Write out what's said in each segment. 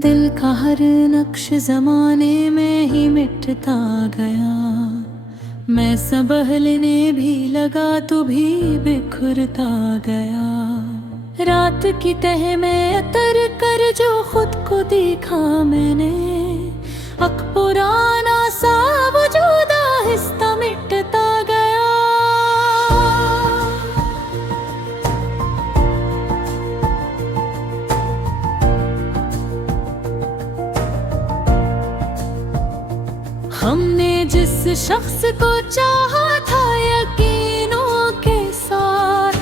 दिल का हर नक्श जमाने में ही मिटता गया। मैं संभलने भी लगा तो भी बिखरता गया। रात की तह में अतर कर जो खुद को देखा मैंने, अक पुराना सा वजूद आहिस्ता मिटता गया। हमने जिस शख्स को चाहा था यकीनों के साथ,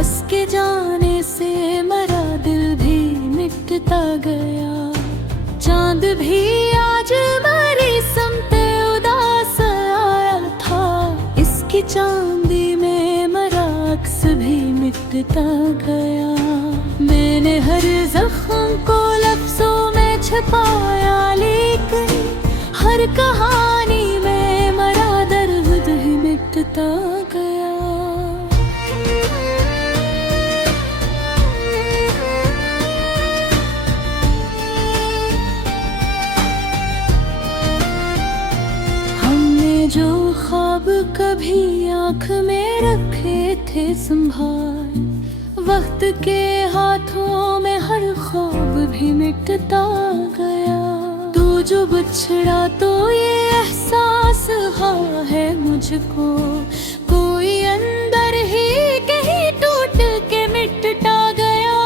उसके जाने से मेरा दिल भी मिटता गया। चांद भी आज मेरी समते उदास आया था, इसकी चांदी में मेरा अक्स भी मिटता गया। मैंने हर जख्म को लफ्जों में छुपाया, लेकिन हर कहानी में मेरा दर्द ही मिटता गया। हमने जो ख्वाब कभी आँख में रखे थे संभाल, वक्त के हाथों में हर ख्वाब भी मिटता गया। जो बिछड़ा तो ये एहसास हुआ है मुझको, कोई अंदर ही कहीं टूट के मिटता गया।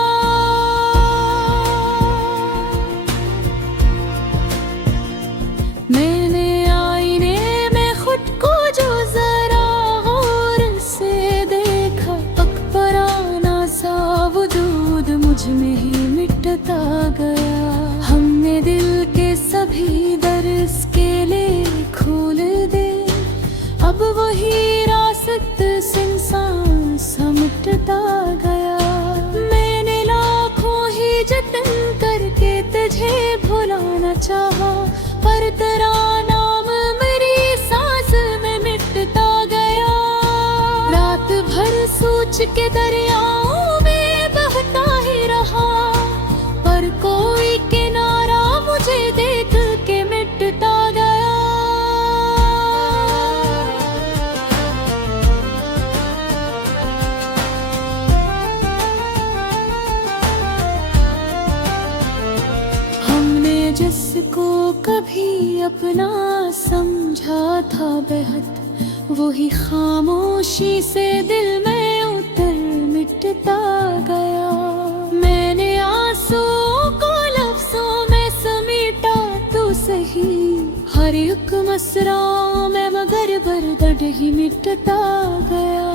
मैंने आईने में खुद को जो जरा गौर से देखा, अक पुराना सा वजूद मुझ में ही मिटता गया। हमने दिल के सभी दर इसके लिए खोल दे, अब वही रास्त इंसान समटता गया। मैंने लाखों ही जतन करके तुझे भुलाना चाहा, पर तेरा नाम मेरी सांस में मिटता गया। रात भर सोच के दरियाओं में बहता ही रहा, पर कोई किनारा मुझे देख के मिटता गया। हमने जिसको कभी अपना समझा था बेहद, वही खामोशी से दिल में उतर मिटता गया। मैंने आंसुओं को लफ्जों में समेटा तो सही, हर एक मसरा में मगर बरदर्द ही मिटता गया।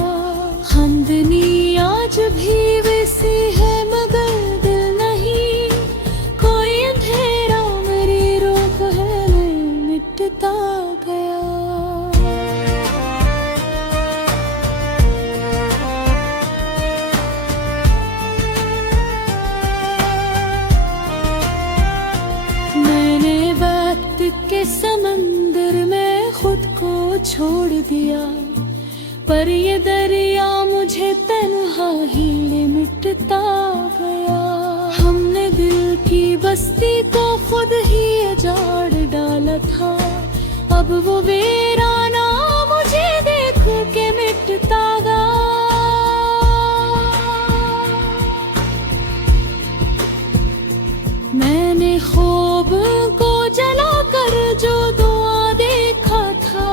हमदनी आज भी वैसी है मगर दिल नहीं, कोई अंधेरा मेरी रूह है मिटता गया। के समंदर में खुद को छोड़ दिया, पर ये दरिया मुझे तन्हा ही मिटता गया। हमने दिल की बस्ती को खुद ही उजाड़ डाला था, अब वो वीराना मुझे देख के मिटता गया। मैंने ख्वाब को जला कर जो धुआं देखा था,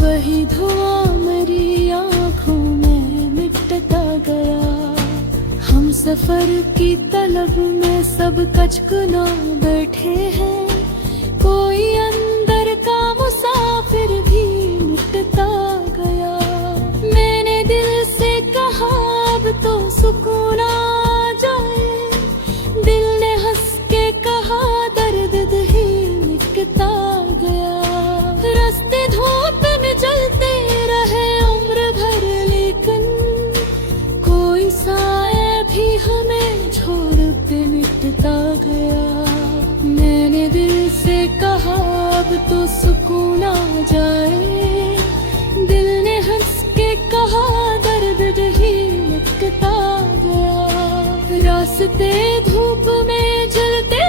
वही धुआं मेरी आँखों में मिटता गया। हम सफर की तलब में सब कचकना बैठे हैं, कोई अंदर का मुसाफिर भी मिटता गया। मैंने दिल से कहा अब तो सुकून आ जाए, दिल ने हंस के कहा दर्द ही मिटता गया। रास्ते धूप में जलते रहे उम्र भर, लेकिन कोई साया भी हमें छोड़ के मिटता गया। मैंने दिल से कहा अब तो सुकून आ जाए, दिल ने हंस के कहा दर्द ही मिटता गया। रास्ते धूप में जलते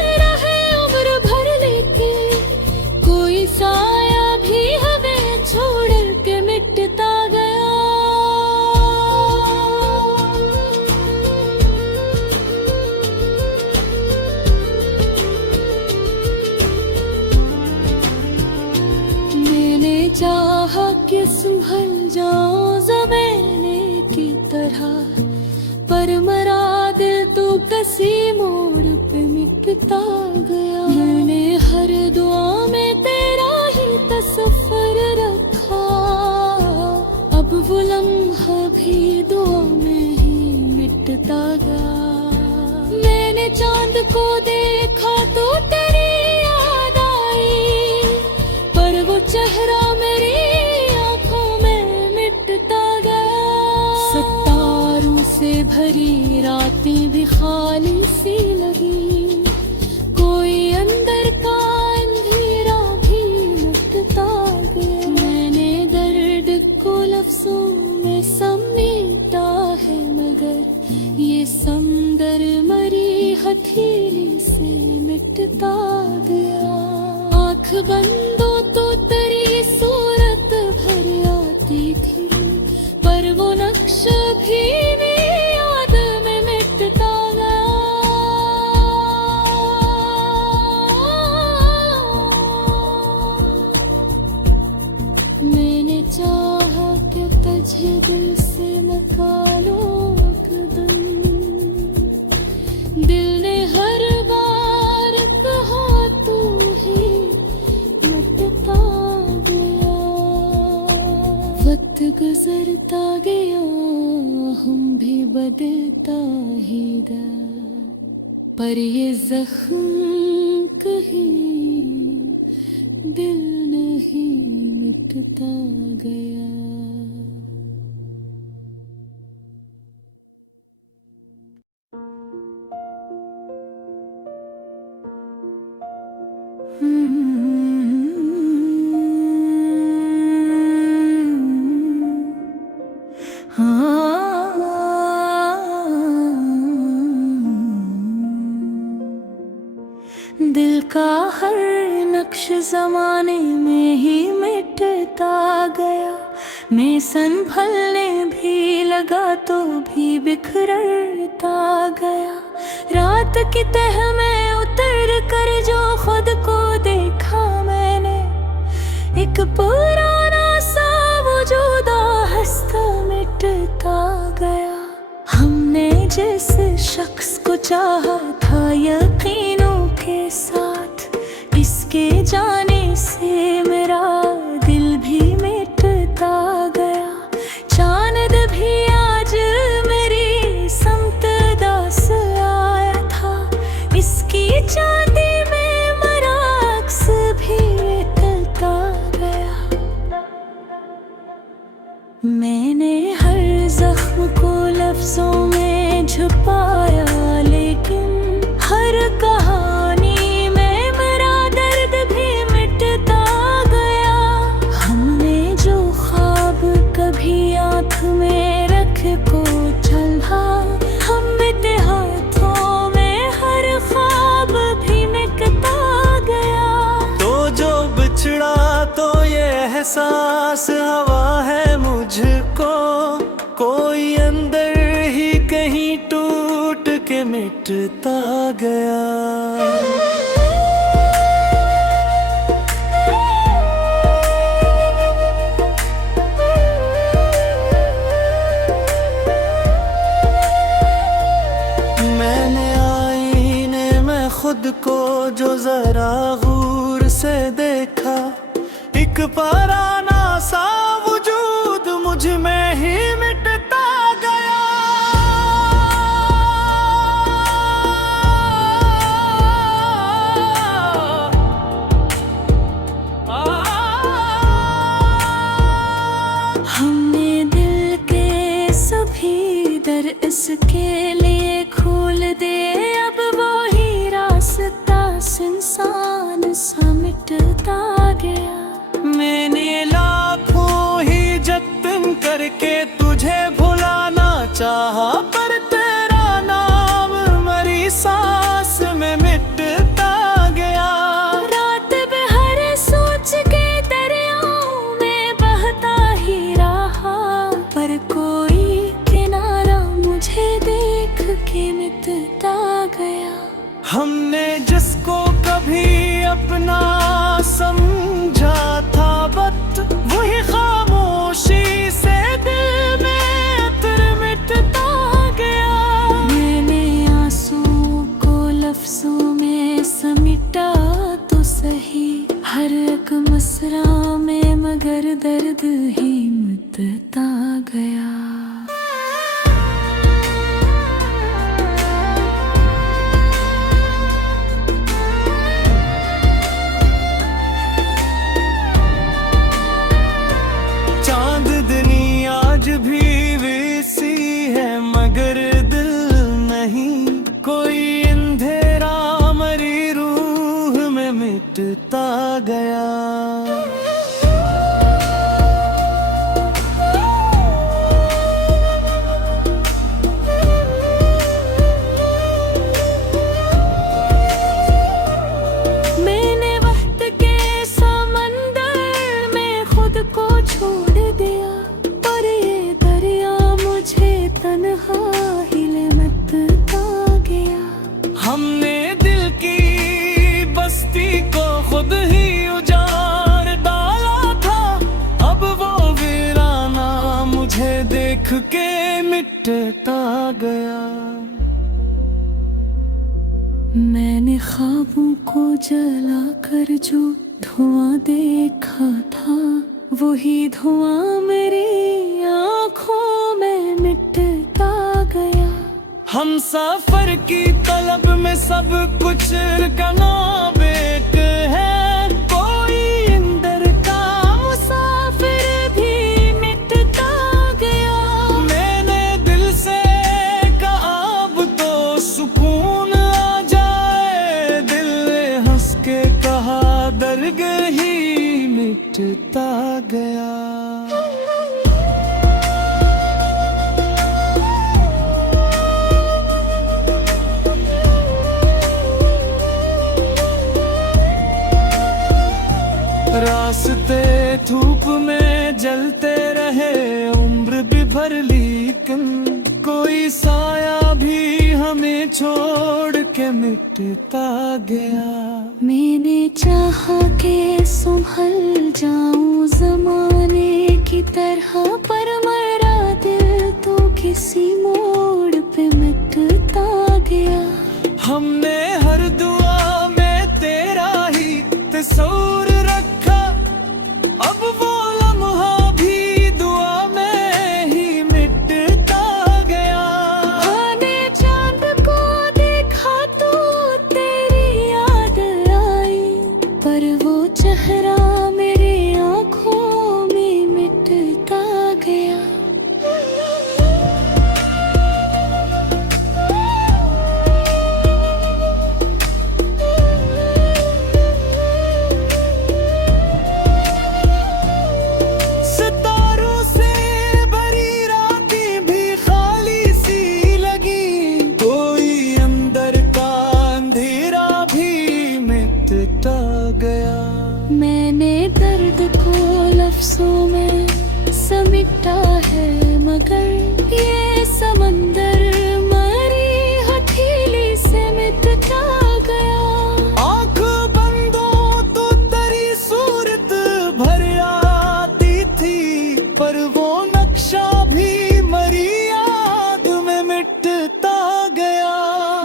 कसी मोड़ पे मिटता गया। मैंने हर दुआ में तेरा ही तस्वर रखा, अब वो लम्हा भी दुआ में ही मिटता गया। मैंने चांद को देखा तो तेरी याद आई, पर वो चेहरा मेरी आंखों में मिटता गया। सितारों से भरी रातें भी खाली सी लगी, कोई अंदर का अंधेरा भी मिटता गया। मैंने दर्द को लफ्जों में समेटा है, मगर ये समंदर मरी हथेली से मिटता गया। आँख बंदो तो तेरी सूरत भर आती थी, पर वो नक्श भी याद में मिटता गया। मैंने चाहा कि तुझे दिल से निकालो एकदम, दिल ने हर बार कहा तू ही मिटता गया। वक्त गुजरता गया, हम भी बदलता ही गया, पर ये जख्म कहीं दिल नहीं मिटता गया। दिल का हर नक्श जमाने में ही मिटता गया। मैं संभलने भी लगा तो भी बिखरता गया। रात की तह में उतर कर जो खुद को देखा मैंने, एक पुराना सा वजूदा हंसता मिटता गया। हमने जिस शख्स को चाहा था यकीनों के साथ, इसके जाने से मेरा दिल भी मिटता गया। चांद भी आज मेरी समत दास आया था, इसकी चांदी में मेरा अक्स भी मिटता गया। मैंने हर जख्म को लफ्जों में छुपाया, लेकिन हर कहानी में मेरा दर्द भी मिटता गया। हमने जो ख्वाब कभी आँख में रख को चला, हम मिटे हाथों में हर ख्वाब भी मिटता गया। तो जो बिछड़ा तो ये एहसास हवा है मुझको, कोई अंदर ही कहीं टूट के मिटता गया। मैंने आईने में खुद को जो जरा गौर से देखा, एक पराना सा वजूद मुझ में ही मिटता गया। हमने दिल के सभी दर इसके लिए खोल दे, अब वो ही रास्ता इंसान सा मिटता गया। मैंने लाखों ही जतन करके तुझे भुलाना चाहा, पर तेरा नाम मरी सांस में मिटता गया। रात बहर सोच के दरियाओं में बहता ही रहा, पर कोई किनारा मुझे देख मिटता गया। चांदनी आज भी वैसी है मगर दिल नहीं, कोई अंधेरा मरी रूह में मिटता गया। मैंने वक्त के समंदर में खुद को छोड़ दिया, पर ये दरिया मुझे तन्हा ही ले मिटता गया। हमने दिल की बस्ती को खुद ही उजाड़ डाला था, अब वो वीराना मुझे देख के मिटता गया। मैंने ख्वाबों को जला कर जो धुआं देखा था, वही धुआं मेरी आंखों में मिटता गया। हम सफर की तलब में सब कुछ कनाब एक है, कोई अंदर का मुसाफिर भी मिटता गया। मैंने दिल से कहा अब तो सुकून आ जाए, दिल ने हंस के कहा दर्द ही मिटता गया। रास्ते धूप में जलते रहे उम्र भी भर, लेकिन कोई साया भी हमें छोड़ के मिटता गया। मैंने चाहा कि संभल जाऊं जमाने की तरह, पर मेरा दिल तो किसी मोड़ पे मिटता गया। हमने हर दुआ में तेरा ही तस्वीर रखा, अब वो लम्हा भी दुआ में ही मिटता गया। मैंने चांद को देखा तो तेरी याद आई, पर वो चेहरा मेरी आंखों में मिटता गया। सितारों से भरी रातें भी खाली सी लगी, कोई अंदर का अंधेरा भी मिटता गया। मैंने दर्द को लफ्जों में समेटा है, मगर ये समंदर मरी हथेली से मिटता गया। आँख बंद हो तो तेरी सूरत भर आती थी, पर वो नक्शा भी मरी याद में मिटता गया।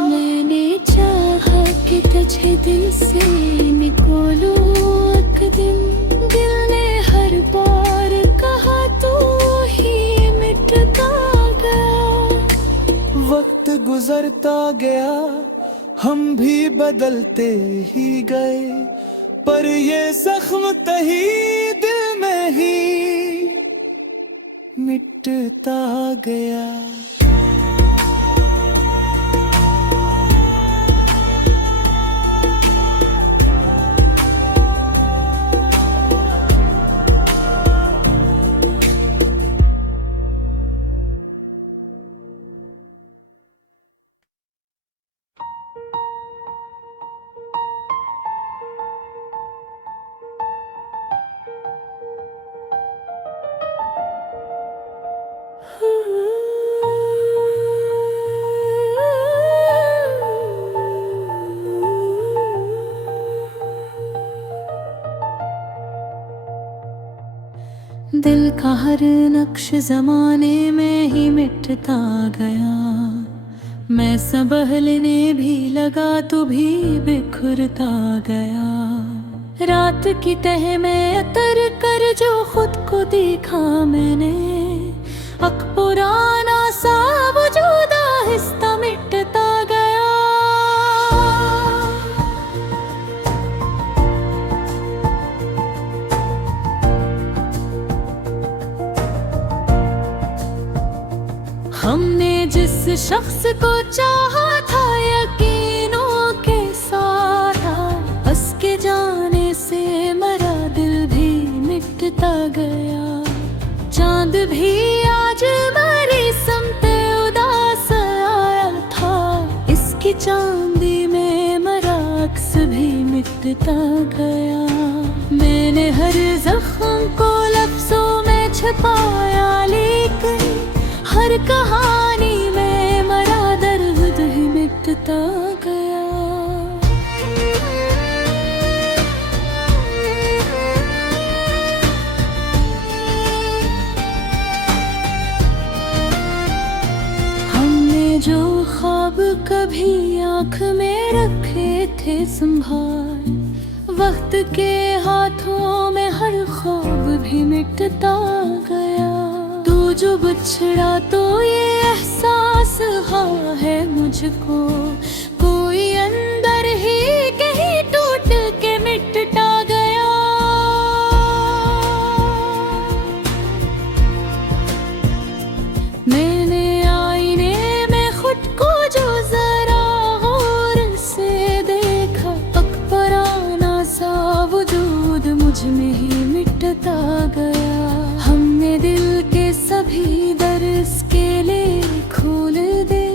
मैंने चाहा कि तुझे दिल से निकालूं एक दिन, दिल ने हर बार कहा तू ही मिटता गया। वक्त गुजरता गया, हम भी बदलते ही गए, पर ये जख्म तही दिल में ही मिटता गया। दिल का हर नक्श जमाने में ही मिटता गया। मैं संभलने भी लगा तो भी बिखरता गया। रात की तह में अतर कर जो खुद को देखा मैंने, अक पुराना सा वजूद आहिस्ता मिटता गया। हमने जिस शख्स को चाहा था यकीनों के साथ, हंस के जाने से मरा दिल भी मिटता गया। चांद भी आज मरी समते उदास आया था, इसकी चांदी में मरा अक्स भी मिटता गया। मैंने हर जख्म को लफ्जों में छुपाया, लेकिन हर कहानी में मरा दर्द ही मिटता गया। हमने जो ख्वाब कभी आँख में रखे थे संभाल, वक्त के हाथों में हर ख्वाब भी मिटता गया। तू जो बिछड़ा तो ये एहसास हुआ है मुझको, कोई अंदर ही कहीं टूट के मिटता गया। मैंने आईने में खुद को जो जरा गौर से देखा, अकबराना सा वजूद मुझ में ही मिटता गया। हमने दिल के सभी दर इसके लिए खोल दे,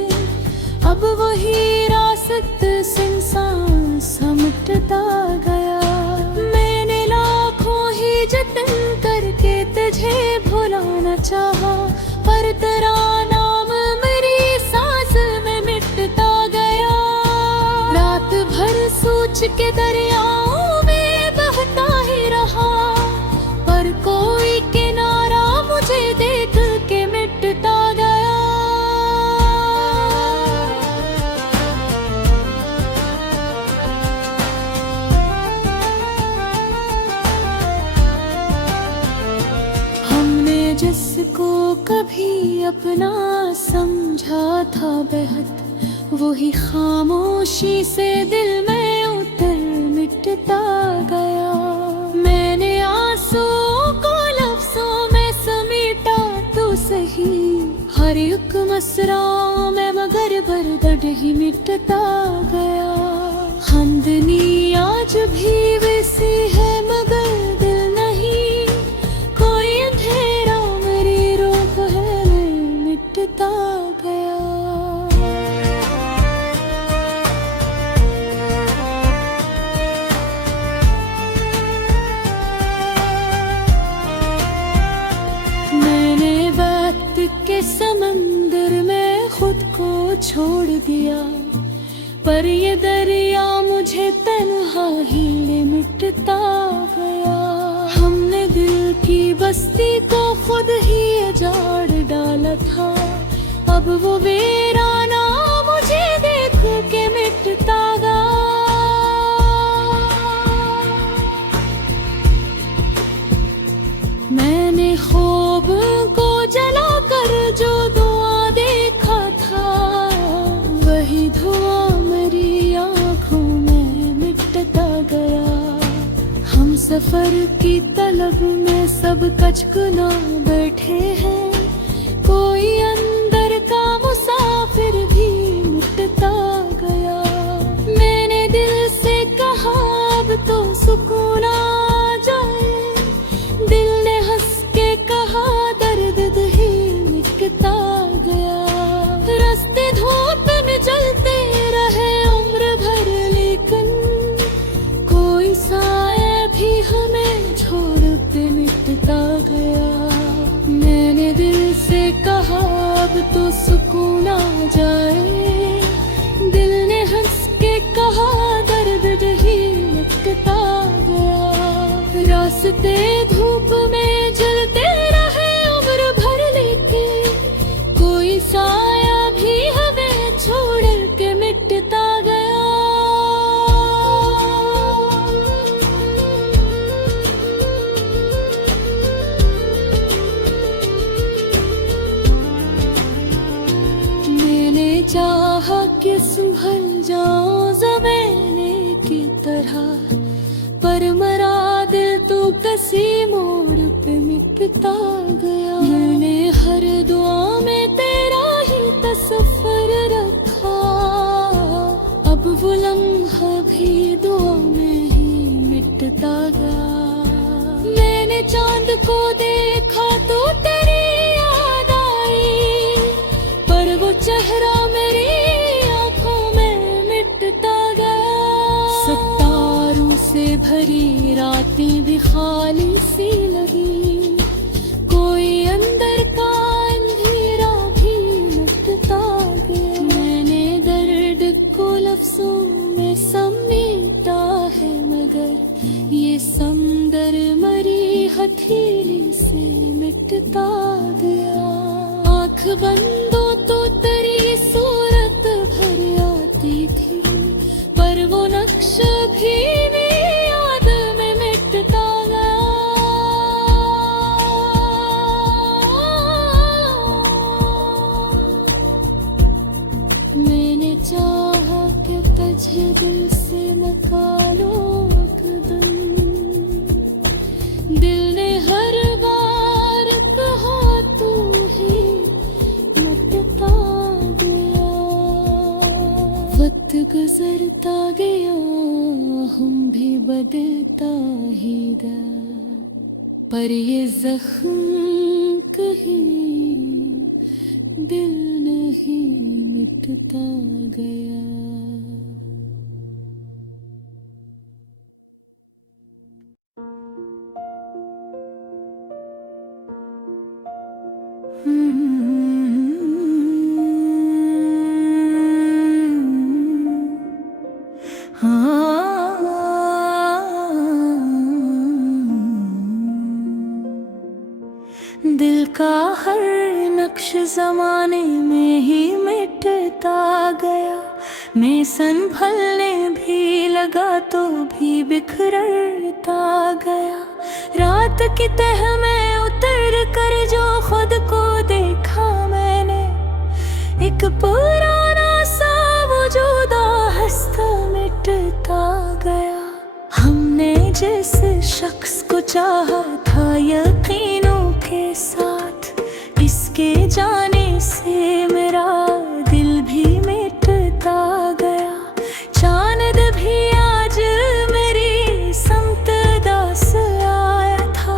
अब वही रास्त इंसान समटता गया। मैंने लाखों ही जतन करके तुझे भुलाना चाहा, पर तेरा नाम मेरी सांस में मिटता गया। रात भर सोच के दरियाओं में बहता ही रहा, पर कोई किनारा मुझे देख के मिटता गया। हमने जिसको कभी अपना समझा था बेहद, वही खामोशी से दिल में उतर मिटता गया। मैंने आंसुओं को लफ्जों में समेटा तो सही, हर एक मसराओं में मगर बर्दर्द ही मिटता गया। हमदनी आज भी वैसी है मगर दिल नहीं, कोई अंधेरा मेरी रूह है मिटता गया। मैंने वक्त के समंदर में खुद को छोड़ दिया, पर ये दरिया मुझे तन्हा ही मिटता गया। हमने दिल की बस्ती को खुद ही उजाड़ डाला था, अब वो वीराना मुझे देख के मिटता गया। मैंने ख्वाब को जला कर जो धुआं देखा था, वही धुआं मेरी आँखों में मिटता गया। हम सफर की तलब में सब कचकना बैठे हैं, कोई अंदर का मुसाफिर भी मिटता गया। मैंने दिल से कहा अब तो सुकून आ जाए, दिल ने हंस के कहा दर्द ही मिटता गया। रास्ते धूप में जलते रहे उम्र भर, लेकिन कोई साया भी हमें छोड़ के मिटता गया। मैंने दिल से कहा अब तो सुकून आ जाए, दिल ने हंस के कहा दर्द ही मिटता गया। रास्ते धूप में जलते रहे उम्र भर, लेकिन कोई साया भी हमें छोड़ के मिटता गया। कि संभल जाऊं ज़माने की तरह, पर मरा दिल तो किसी मोड़ पे मिटता गया। मैंने हर दुआ में तेरा ही तस्वीर रखा, अब वो लम्हा भी दुआ में ही मिटता गया। मैंने चांद को देखा तो तेरी याद आई, पर वो चेहरा मेरी आंखों में मिटता गया। सितारों से भरी रातें भी खाली सी लगी, कोई अंदर का अंधेरा भी मिटता गया। मैंने दर्द को लफ्जों में समेटा है, मगर ये समंदर मरी हथेली से मिटता गया। आँख बंद हो तो तेरी सूरत भर आती थी, पर वो नक्श भी मेरी याद में मिटता गया। मैंने चाहा कि तुझे दिल से निकालो एकदम, दिल ने हर बार कहा तू ही मिटता गया। वक्त गुजरता गया, हम भी बदलता ही गया, पर ये जख्म कहीं दिल नहीं मिटता गया। दिल का हर नक्श जमाने में ही मिटता गया। मैं संभलने भी लगा तो भी बिखरता गया। रात की तह में उतर कर जो खुद को देखा मैंने, एक पुराना सा वजूद हंसता मिटता गया। हमने जिस शख्स को चाहा था यकीनों के साथ, इसके जाने से मेरा दिल भी मिटता गया। चांद भी आज मेरी समत दास आया था,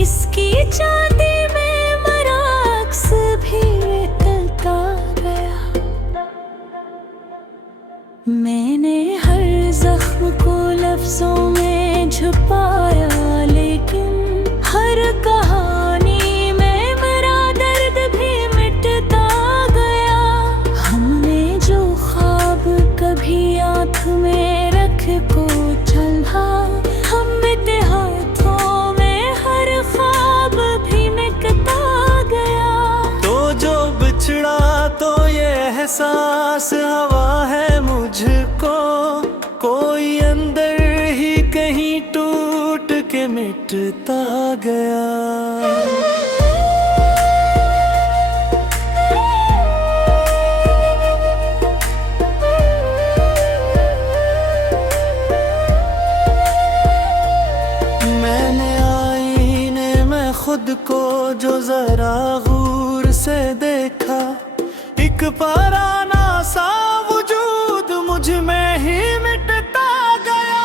इसकी चांदी में मेरा अक्स भी मिटता गया। मैंने हर जख्म को लफ्जों में छुपाया, लेकिन हर कहानी में मेरा दर्द भी मिटता गया। हमने जो ख्वाब कभी आँख में रख को चला, हम मिटे हाथों में हर ख्वाब भी मिटता गया। तो जो बिछड़ा तो ये एहसास हवा है मुझको, कोई अंदर ही कहीं टूट के मिटता गया। मैंने आईने में खुद को जो जरा गौर से देखा, एक पराना सा वजूद मुझ में ही मिटता गया।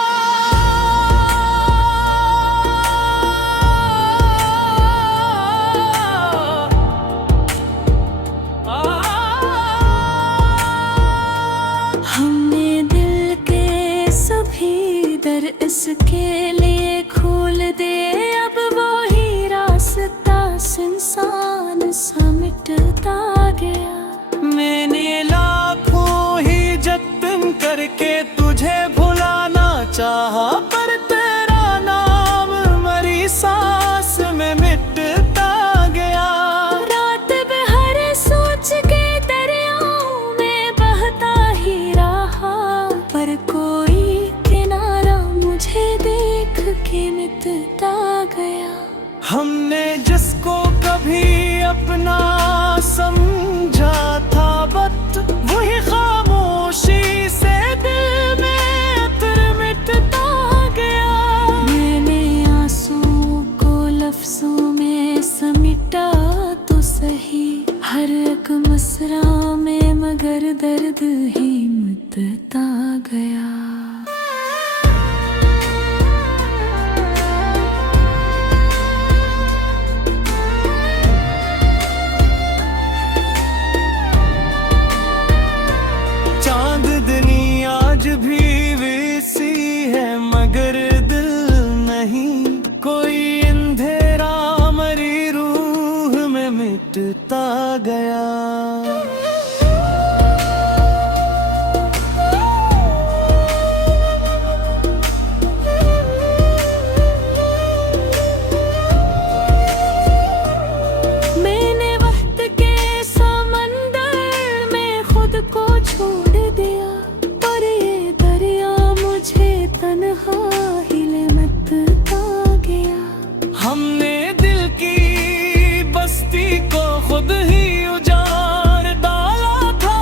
हमने दिल के सभी दर इसके लिए खोल दे, अब वो ही रास्ता इंसान सा मिटता गया। मैंने लाखों ही जतन करके तुझे भुलाना चाहा, पर तेरा नाम मरी सांस में मिटता गया। रात बहर सोच के दरियाओं में बहता ही रहा, पर कोई किनारा मुझे देख के मिटता गया। हमने जिसको कभी अपना समझा था, वक्त वही खामोश हर एक मसरा में मगर दर्द ही मिटता गया। चांदनी आज भी वैसी है मगर दिल नहीं, कोई अंधेरा मरी रूह में मिटता गया। मैंने वक्त के समंदर में खुद को छोड़ दिया, पर ये दरिया मुझे तन्हा ही लिमटता गया। हमने दिल की बस्ती को खुद ही उजाड़ डाला था,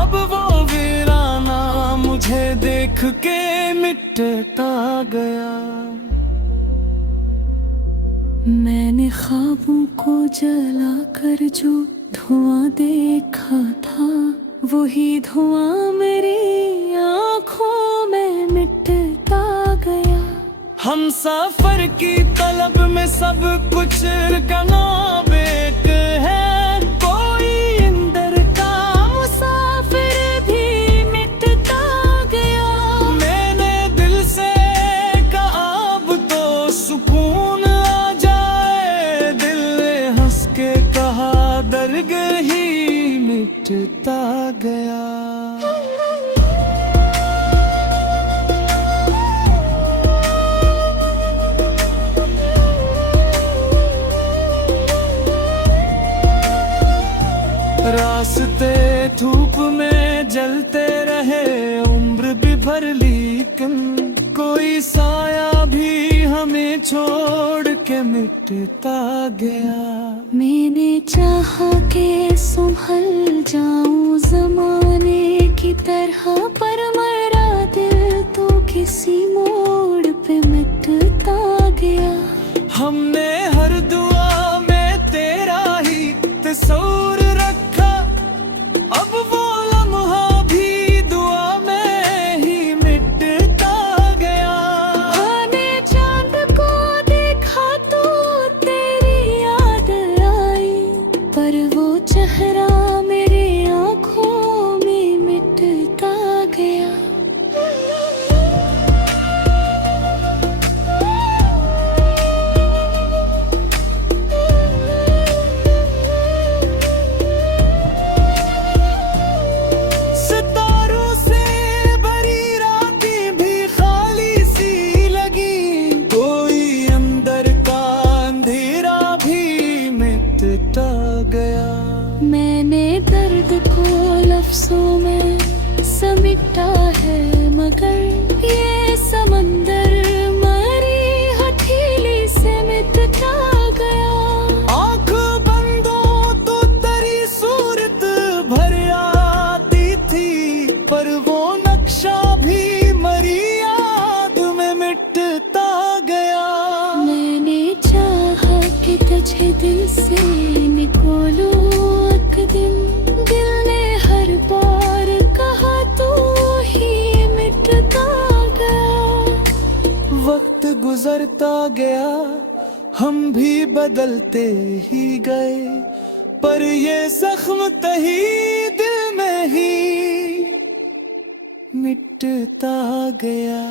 अब वो वीराना मुझे देख के मिटता गया। मैंने ख्वाबों को जलाकर जो धुआं देखा था, वही धुआं मेरी आंखों में मिटता गया। हम सफर की तलब में सब कुछ गना बेक है, कोई इंदर का मुसाफिर भी मिटता गया। मैंने दिल से कहा अब तो सुकून आ जाए, दिल ने हंस के कहा दर्द ही मिटता गया। रास्ते धूप में जलते रहे उम्र भी भर, लेकिन कोई साया भी हमें छोड़ के मिटता गया। मैंने चाहा के संभल जाऊं जमाने की तरह, पर मेरा दिल तो किसी मोड़ पे मिटता गया। हमने हर दुआ में तेरा ही तस्वीर रखा, अब वो लम्हा भी दुआ में ही मिटता गया। मैंने चांद को देखा तो तेरी याद आई, पर वो चेहरा मेरी आंखों में मिटता गया। सितारों से भरी रातें भी खाली सी लगी, कोई अंदर का अंधेरा भी मिटता गया। मैंने दर्द को लफ्जों में समेटा है, मगर ये समंदर मरी हथेली से मिटता गया। आँख बंदो तो तेरी सूरत भर आती थी, पर वो नक्शा भी मरी याद में मिटता गया। मैंने चाहा कि तुझे दिल से निकालो एक दिन, दिल ने हर बार कहा तू ही मिटता गया। वक्त गुजरता गया, हम भी बदलते ही गए, पर ये जख्म तही दिल में ही मिटता गया।